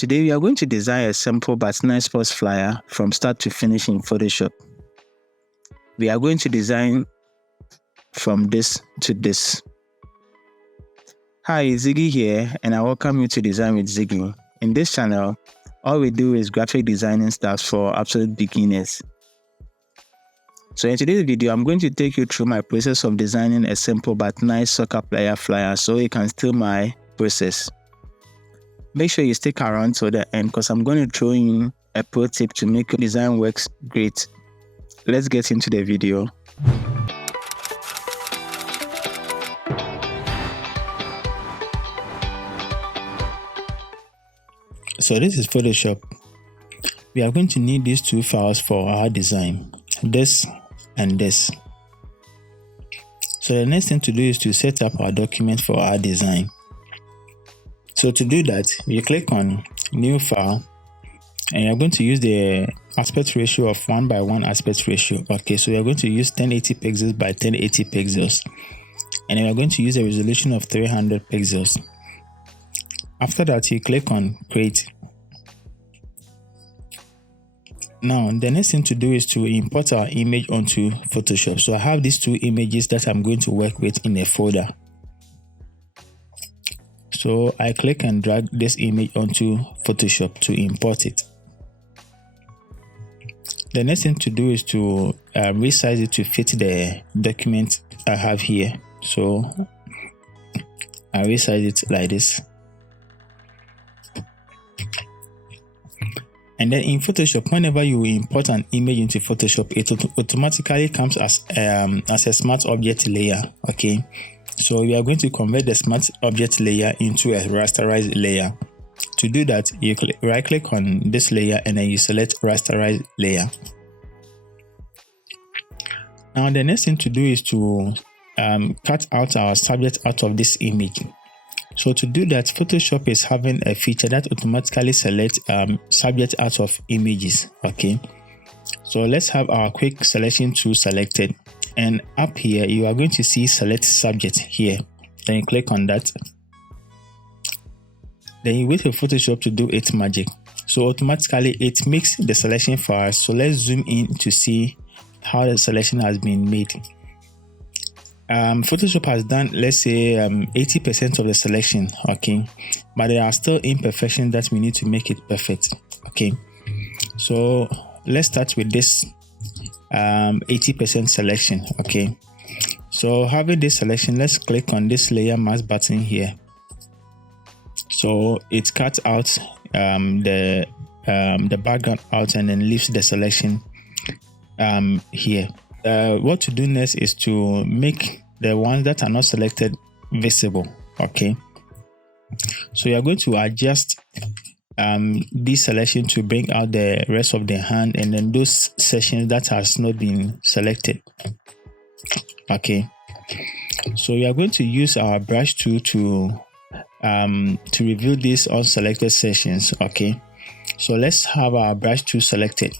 Today we are going to design a simple but nice sports flyer from start to finish in Photoshop. We are going to design from this to this. Hi, Ziggy here, and I welcome you to Design with Ziggy. In this channel, all we do is graphic designing stuff for absolute beginners. So in today's video, I'm going to take you through my process of designing a simple but nice soccer player flyer so you can steal my process. Make sure you stick around till the end because I'm going to throw in a pro tip to make your design works great. Let's get into the video. So this is Photoshop. We are going to need these two files for our design, this and this. So the next thing to do is to set up our document for our design. So to do that, you click on New File, and you're going to use the aspect ratio of 1:1 aspect ratio. Okay, so you're going to use 1080 pixels by 1080 pixels, and then you're going to use a resolution of 300 pixels. After that, you click on Create. Now, the next thing to do is to import our image onto Photoshop. So I have these two images that I'm going to work with in a folder. So I click and drag this image onto Photoshop to import it. The next thing to do is to resize it to fit the document I have here. So I resize it like this. And then in Photoshop, whenever you import an image into Photoshop, it automatically comes as a smart object layer. Okay, so we are going to convert the smart object layer into a rasterized layer. To do that, you right click on this layer and then you select rasterized layer. Now the next thing to do is to cut out our subject out of this image. So to do that, Photoshop is having a feature that automatically selects subject out of images. Okay, so let's have our quick selection tool selected, and up here you are going to see select subject here. Then you click on that. Then you wait for Photoshop to do its magic. So automatically it makes the selection for us. So let's zoom in to see how the selection has been made. Photoshop has done, let's say, 80% of the selection. Okay, but there are still imperfections that we need to make it perfect. Okay, so let's start with this 80% selection. Okay, so having this selection, let's click on this layer mask button here. So it cuts out the background out and then leaves the selection here. What to do next is to make the ones that are not selected visible. Okay, so you are going to adjust this selection to bring out the rest of the hand and then those sections that has not been selected. Okay, so we are going to use our brush tool to reveal these unselected sections. Okay, so let's have our brush tool selected.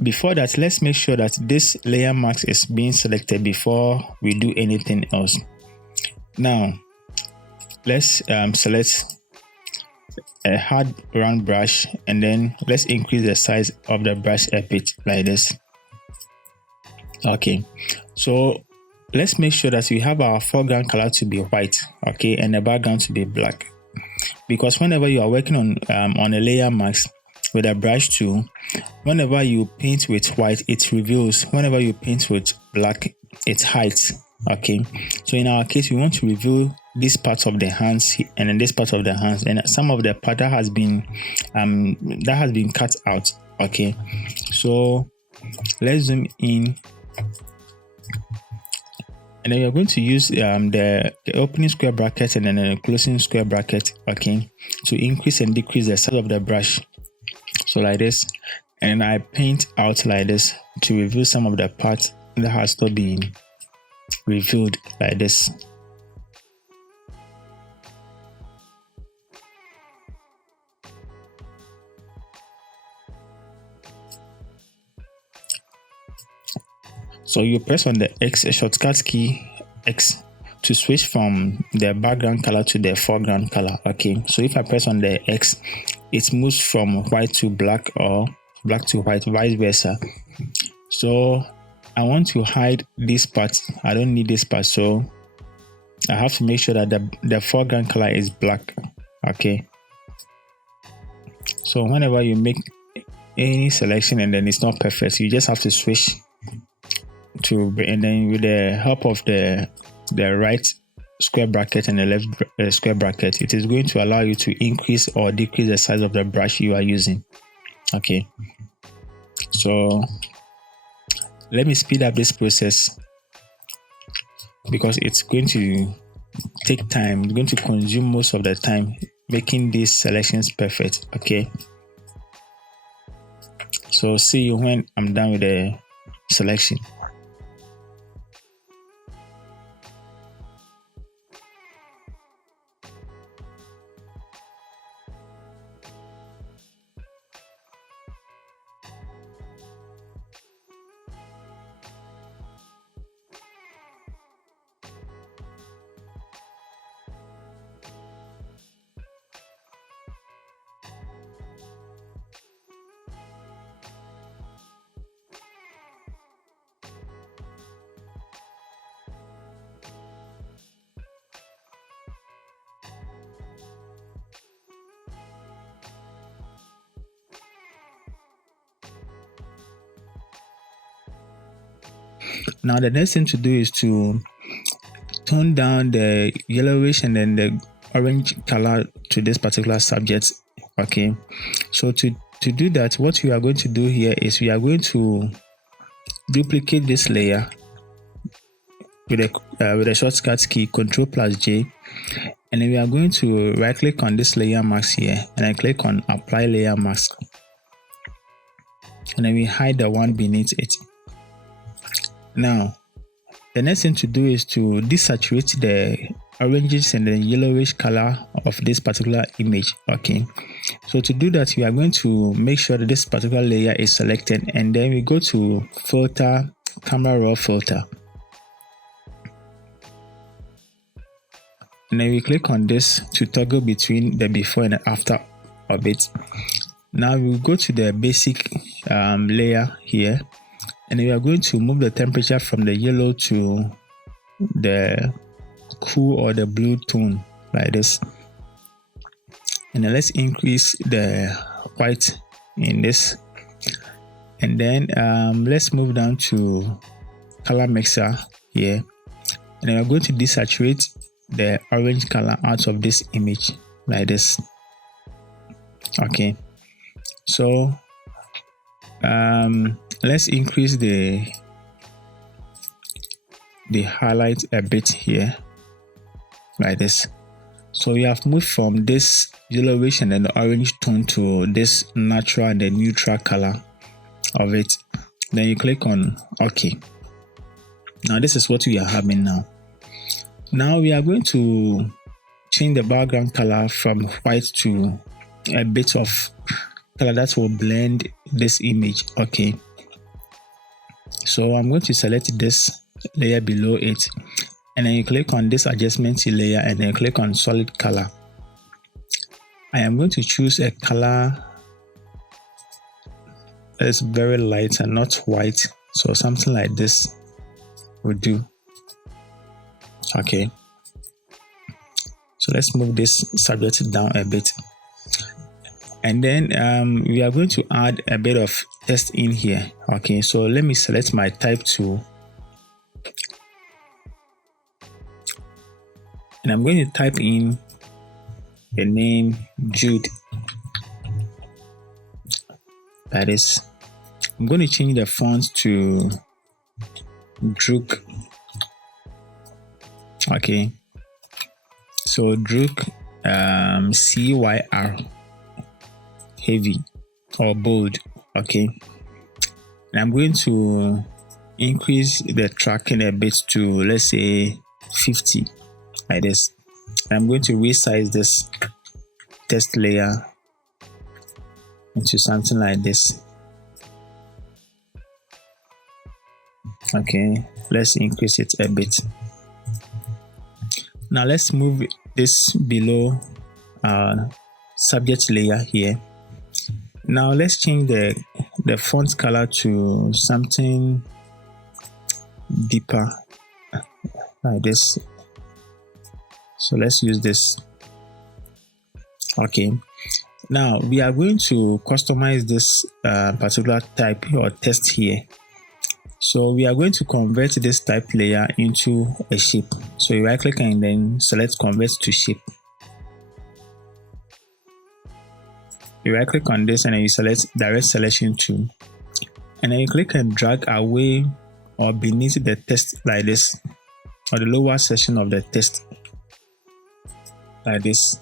Before that, let's make sure that this layer mask is being selected before we do anything else. Now, let's select a hard round brush and then let's increase the size of the brush a bit like this. Okay, so let's make sure that we have our foreground color to be white, okay, and the background to be black. Because whenever you are working on a layer mask with a brush tool, whenever you paint with white, it reveals. Whenever you paint with black, it hides. Okay, so in our case, we want to reveal this part of the hands and then this part of the hands and some of the part that has been cut out. Okay, so let's zoom in, and then we're going to use the opening square bracket and then the closing square bracket. Okay, to increase and decrease the size of the brush. So like this, and I paint out like this to reveal some of the parts that has not been revealed like this. So you press on the X, a shortcut key X, to switch from the background color to the foreground color. Okay, so if I press on the X, it moves from white to black or black to white, vice versa. So I want to hide this part. I don't need this part, so I have to make sure that the foreground color is black. Okay, so whenever you make any selection and then it's not perfect, you just have to switch to, and then with the help of the right square bracket and the left square bracket, it is going to allow you to increase or decrease the size of the brush you are using. Okay, so let me speed up this process because it's going to take time. It's going to consume most of the time making these selections perfect. Okay, so see you when I'm done with the selection. Now the next thing to do is to tone down the yellowish and then the orange color to this particular subject. Okay, so to do that, what we are going to do here is we are going to duplicate this layer with a shortcut key, Ctrl+J, and then we are going to right click on this layer mask here and I click on apply layer mask, and then we hide the one beneath it. Now the next thing to do is to desaturate the oranges and the yellowish color of this particular image. Okay, so to do that, we are going to make sure that this particular layer is selected, and then we go to filter, camera raw filter, and then we click on this to toggle between the before and the after of it. Now we go to the basic layer here, and we are going to move the temperature from the yellow to the cool or the blue tone like this, and then let's increase the white in this, and then let's move down to color mixer here, and we're going to desaturate the orange color out of this image like this. Okay, so let's increase the highlight a bit here like this. So we have moved from this yellowish and then the orange tone to this natural and the neutral color of it. Then you click on OK. Now this is what we are having now. Now we are going to change the background color from white to a bit of color that will blend this image. Okay, so I'm going to select this layer below it, and then you click on this adjustment layer and then click on solid color. I am going to choose a color that's very light and not white, so something like this will do. Okay, so let's move this subject down a bit, and then we are going to add a bit of text in here. Okay, so let me select my type tool, and I'm going to type in the name Jude. That is, I'm going to change the font to Druk. Okay, so Druk CYR, heavy or bold. Okay, and I'm going to increase the tracking a bit to, let's say, 50 like this. I'm going to resize this text layer into something like this. Okay, let's increase it a bit. Now let's move this below our subject layer here. Now let's change the font color to something deeper like this. So let's use this. Okay, now we are going to customize this particular type or text here. So we are going to convert this type layer into a shape. So you right click and then select convert to shape. You right click on this and then you select direct selection tool, and then you click and drag away or beneath the text like this, or the lower section of the text like this,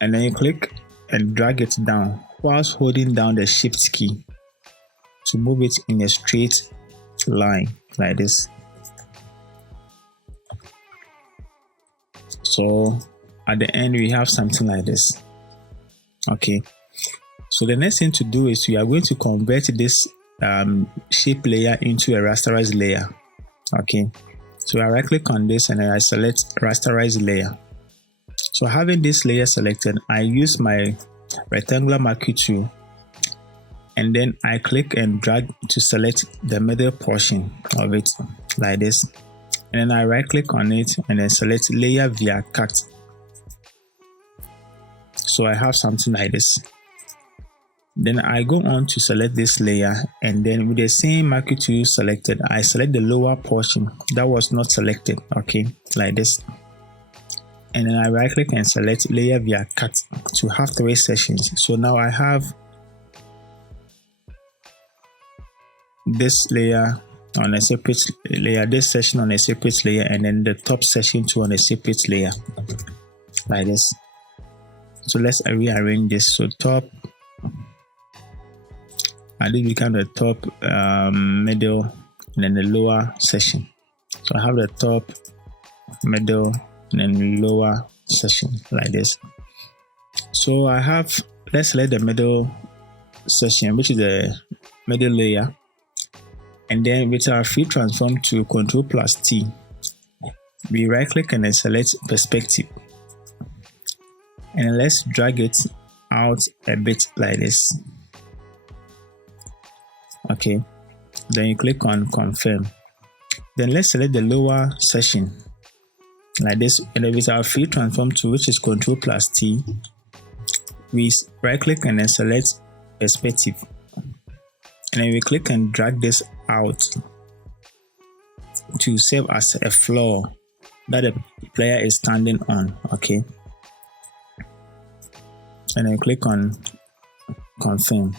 and then you click and drag it down whilst holding down the shift key to move it in a straight line like this. So at the end we have something like this. Okay, so the next thing to do is we are going to convert this shape layer into a rasterized layer. Okay, so I right click on this and then I select rasterized layer. So having this layer selected, I use my rectangular marquee tool, and then I click and drag to select the middle portion of it like this, and then I right click on it and then select layer via cut. So I have something like this. Then I go on to select this layer, and then with the same marquee tool selected, I select the lower portion that was not selected, okay, like this, and then I right click and select layer via cut to have 3 sections. So now I have this layer on a separate layer, this section on a separate layer, and then the top section too on a separate layer like this. So let's rearrange this. So top, and this become the top, middle, and then the lower section. So I have the top, middle, and then lower section like this. So I have, let's select the middle section, which is the middle layer, and then with our free transform to Ctrl+T, we right click and then select perspective, and then let's drag it out a bit like this. Okay, then you click on confirm. Then let's select the lower section like this, and then with our free transform tool, which is Ctrl+T, we right click and then select perspective, and then we click and drag this out to serve as a floor that the player is standing on. Okay, and then click on confirm.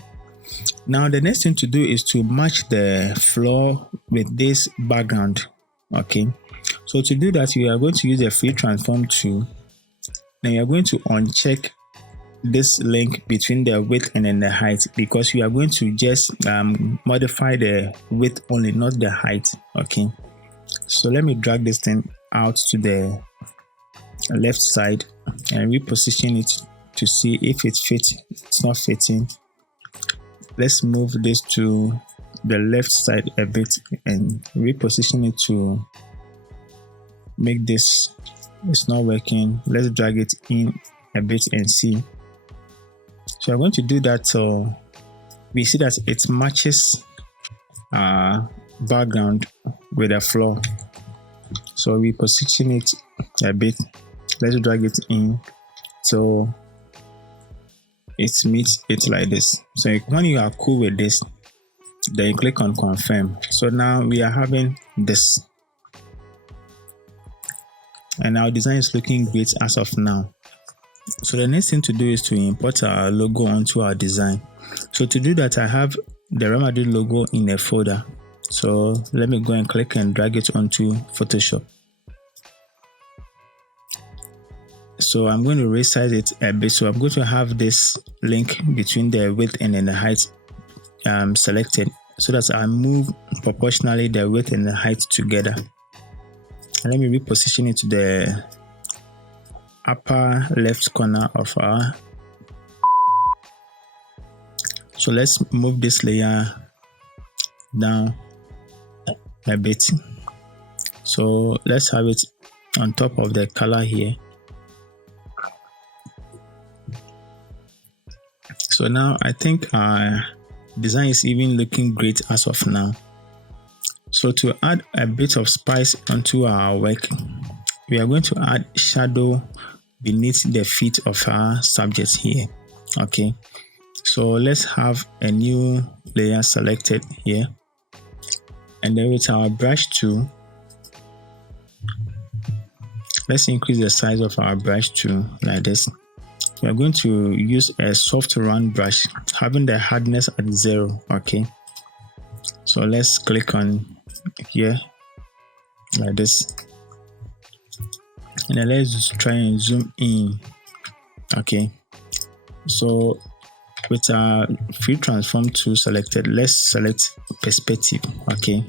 Now the next thing to do is to match the floor with this background. Okay, so to do that, we are going to use the free transform tool. Then you are going to uncheck this link between the width and then the height, because we are going to just modify the width only, not the height. Okay, so let me drag this thing out to the left side and reposition it to see if it fits. It's not fitting. Let's move this to the left side a bit and reposition it to make this, it's not working. Let's drag it in a bit and see. So I'm going to do that so we see that it matches background with the floor. So we position it a bit. Let's drag it in so it meets it like this. So when you are cool with this, then you click on confirm. So now we are having this, and our design is looking great as of now. So the next thing to do is to import our logo onto our design. So to do that, I have the Real Madrid logo in a folder. So let me go and click and drag it onto Photoshop. So I'm going to resize it a bit. So I'm going to have this link between the width and then the height selected, so that I move proportionally the width and the height together. And let me reposition it to the upper left corner of our. So let's move this layer down a bit So let's have it on top of the color here. So now I think our design is even looking great as of now. So to add a bit of spice onto our work, we are going to add shadow beneath the feet of our subject here. Okay, so let's have a new layer selected here, and then with our brush tool, let's increase the size of our brush tool like this. We are going to use a soft round brush having the hardness at 0. Okay, so let's click on here like this, and then let's try and zoom in. Okay, so with our free transform tool selected, let's select perspective. Okay,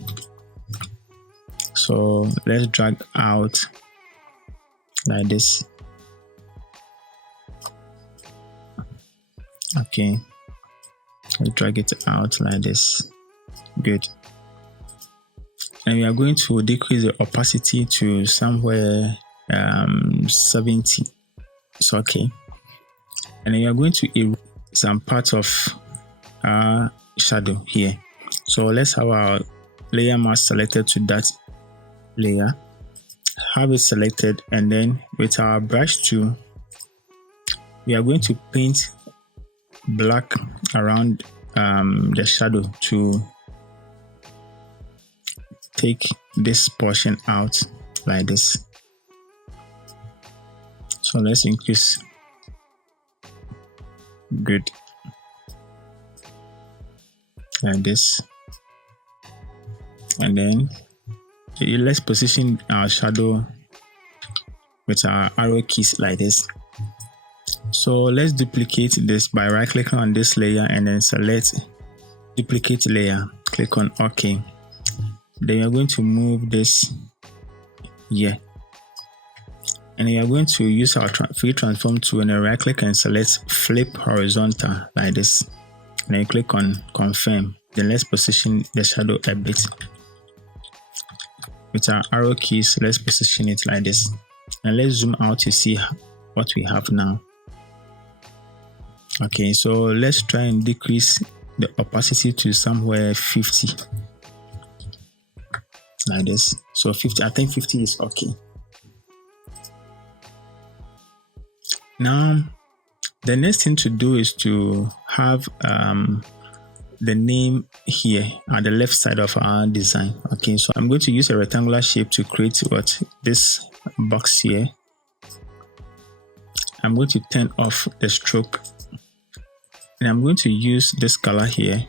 so let's drag out like this. Okay, let's drag it out like this. Good. And we are going to decrease the opacity to somewhere 70. It's okay. And then we are going to erase some part of our shadow here. So let's have our layer mask selected to that layer. Have it selected, and then with our brush tool, we are going to paint black around the shadow to take this portion out like this. So let's increase. Good. Like this. And then let's position our shadow with our arrow keys like this. So let's duplicate this by right clicking on this layer and then select duplicate layer. Click on OK. Then you're going to move this here. And you are going to use our free transform tool and then right click and select flip horizontal like this. And then you click on confirm. Then let's position the shadow a bit. With our arrow keys, let's position it like this. And let's zoom out to see what we have now. Okay, so let's try and decrease the opacity to somewhere 50. Like this. So 50, I think 50 is okay. Now, the next thing to do is to have the name here at the left side of our design. Okay, so I'm going to use a rectangular shape to create this box here. I'm going to turn off the stroke, and I'm going to use this color here.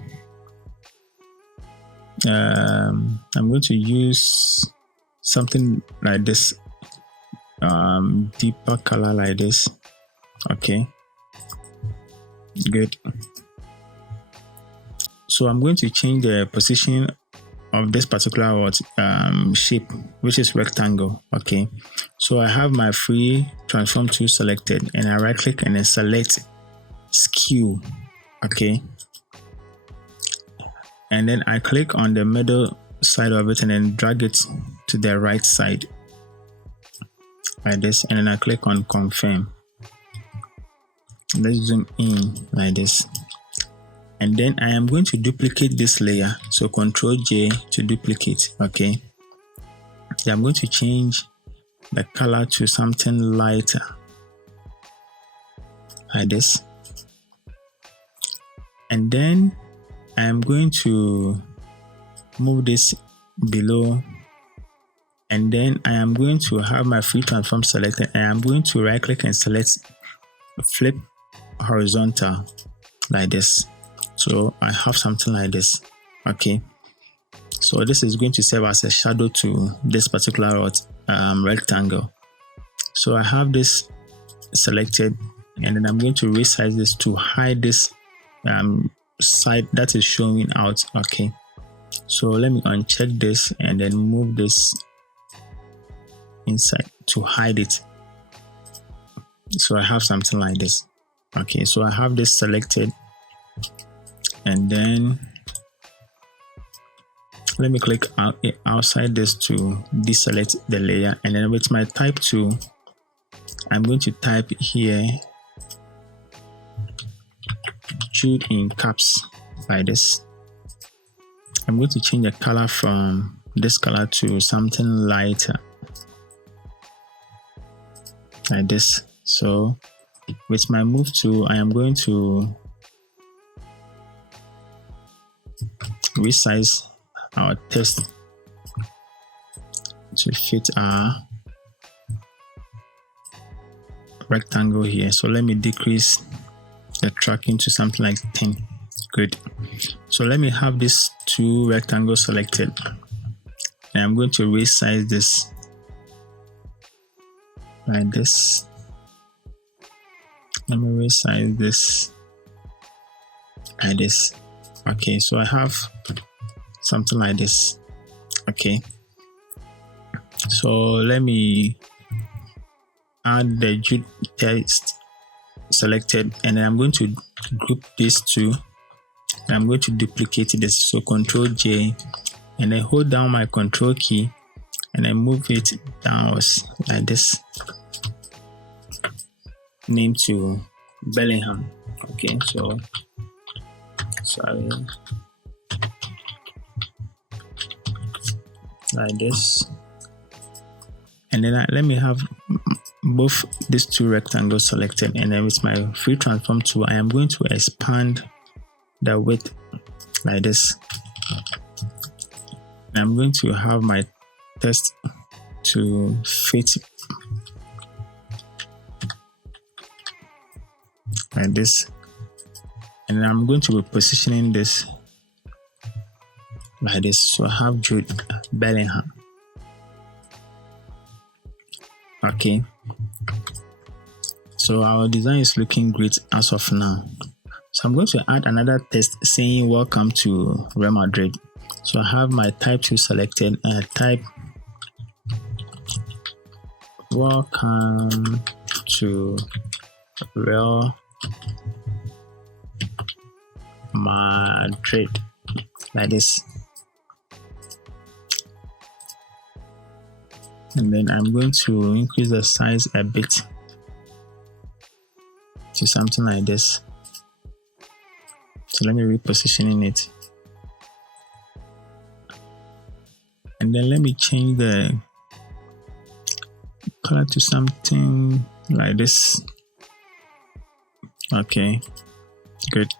I'm going to use something like this, deeper color like this. Okay, good. So I'm going to change the position of this particular shape, which is rectangle. Okay, so I have my free transform tool selected, and I right click and then select skew. Okay, and then I click on the middle side of it and then drag it to the right side like this, and then I click on confirm. Let's zoom in like this, and then I am going to duplicate this layer. So Ctrl J to duplicate. Okay, then I'm going to change the color to something lighter like this, and then I am going to move this below, and then I am going to have my free transform selected, and I'm going to right click and select flip horizontal like this. So I have something like this. Okay, so this is going to serve as a shadow to this particular rectangle. So I have this selected, and then I'm going to resize this to hide this side that is showing out. Okay, so let me uncheck this and then move this inside to hide it. So I have something like this. Okay, so I have this selected, and then Let me click outside this to deselect the layer, and then with my type tool, I'm going to type here Jude in caps like this. I'm going to change the color from this color to something lighter like this. So with my move tool, I am going to resize our text to fit our rectangle here. So let me decrease the tracking to something like 10. Good. So let me have these two rectangles selected, and I'm going to resize this like this. Let me resize this like this. Okay, so I have something like this. Okay, so let me add the Jude text selected, and then I'm going to group these two. I'm going to duplicate this. So Control J, and then hold down my Control key, and then move it downwards like this. Name to Bellingham. Okay, so sorry, like this, and then let me have both these two rectangles selected, and then with my free transform tool, I am going to expand the width like this. And I'm going to have my text to fit like this, and I'm going to be positioning this like this. So I have Jude Bellingham. Okay, so our design is looking great as of now. So I'm going to add another text saying welcome to Real Madrid. So I have my type tool selected, and type welcome to Real Madrid like this. And then I'm going to increase the size a bit to something like this. So let me reposition it, and then let me change the color to something like this. Okay, good.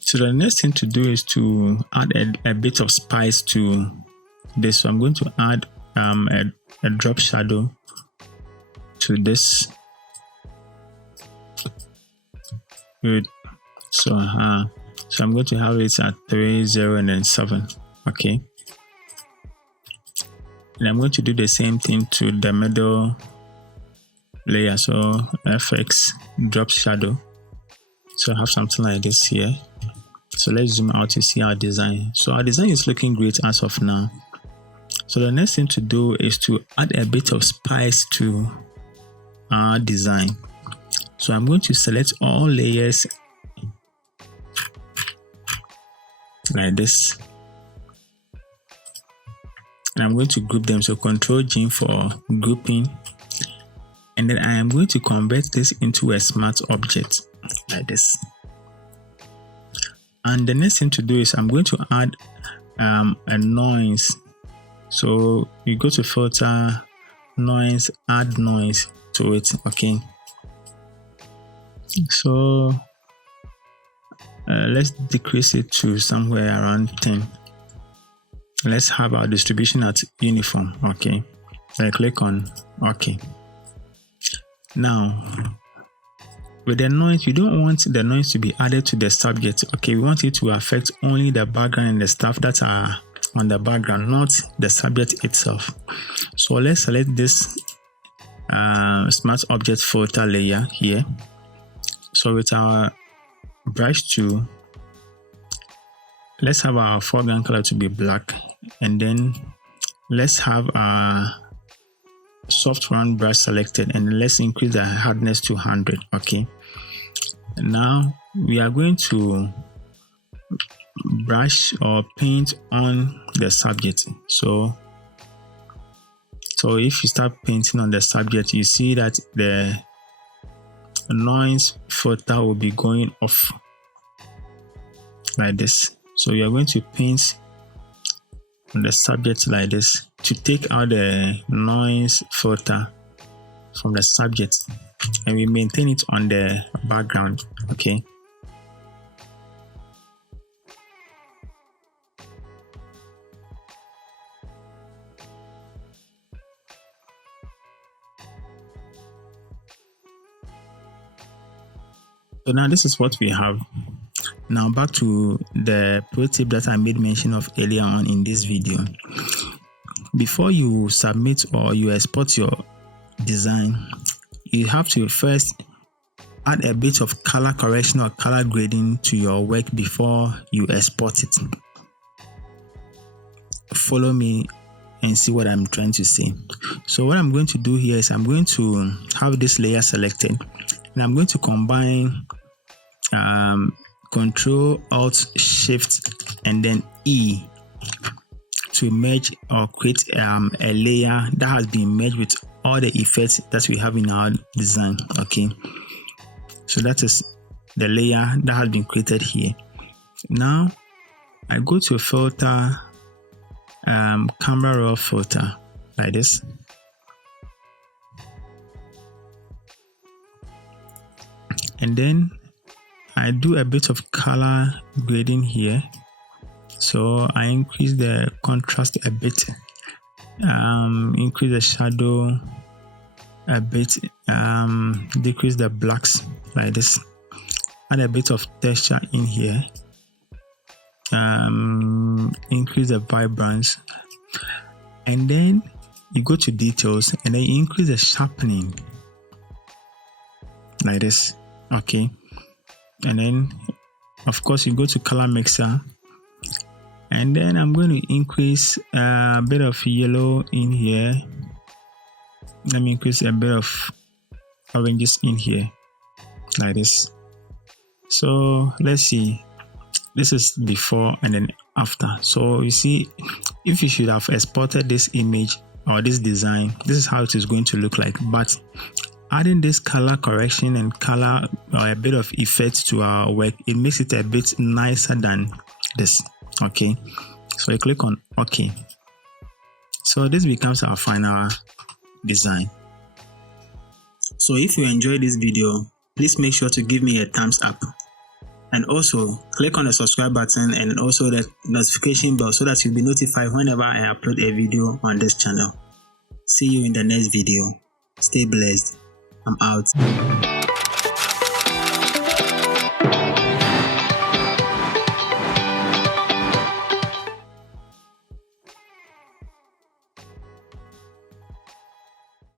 So the next thing to do is to add a bit of spice to this. So I'm going to add a drop shadow to this. Good. So I'm going to have it at 3, 0, and then 7. Okay, and I'm going to do the same thing to the middle layer. So FX drop shadow. So I have something like this here. So let's zoom out to see our design. So our design is looking great as of now. So the next thing to do is to add a bit of spice to our design. So I'm going to select all layers like this, and I'm going to group them. So Control G for grouping, and then I am going to convert this into a smart object like this. And the next thing to do is I'm going to add a noise. So you go to filter, noise, add noise to it. Okay, so let's decrease it to somewhere around 10. Let's have our distribution at uniform. Okay, I click on OK. Now with the noise, we don't want the noise to be added to the subject. Okay, we want it to affect only the background and the stuff that are on the background, not the subject itself. So let's select this smart object filter layer here. So with our brush tool, let's have our foreground color to be black, and then let's have our soft round brush selected, and let's increase the hardness to 100. Okay, and now we are going to brush or paint on the subject. So if you start painting on the subject, you see that the noise filter will be going off like this. So you're going to paint on the subject like this to take out the noise filter from the subject, and we maintain it on the background. Okay. So now this is what we have. Now back to the pro tip that I made mention of earlier on in this video. Before you submit or you export your design, you have to first add a bit of color correction or color grading to your work before you export it. Follow me and see what I'm trying to say. So what I'm going to do here is I'm going to have this layer selected, and I'm going to combine Control Alt Shift and then E to merge or create a layer that has been merged with all the effects that we have in our design. Okay, so that is the layer that has been created here. Now I go to filter, camera raw filter like this, and then I do a bit of color grading here. So I increase the contrast a bit, increase the shadow a bit, decrease the blacks like this, add a bit of texture in here, increase the vibrance, and then you go to details and then you increase the sharpening like this. Okay, and then of course you go to color mixer, and then I'm going to increase a bit of yellow in here. Let me increase a bit of oranges in here like this. So let's see, this is before and then after. So you see, if you should have exported this image or this design, this is how it is going to look like. But adding this color correction and color or a bit of effect to our work, it makes it a bit nicer than this. Okay, so I click on OK. So this becomes our final design. So if you enjoyed this video, please make sure to give me a thumbs up, and also click on the subscribe button and also the notification bell so that you'll be notified whenever I upload a video on this channel. See you in the next video. Stay blessed. I'm out.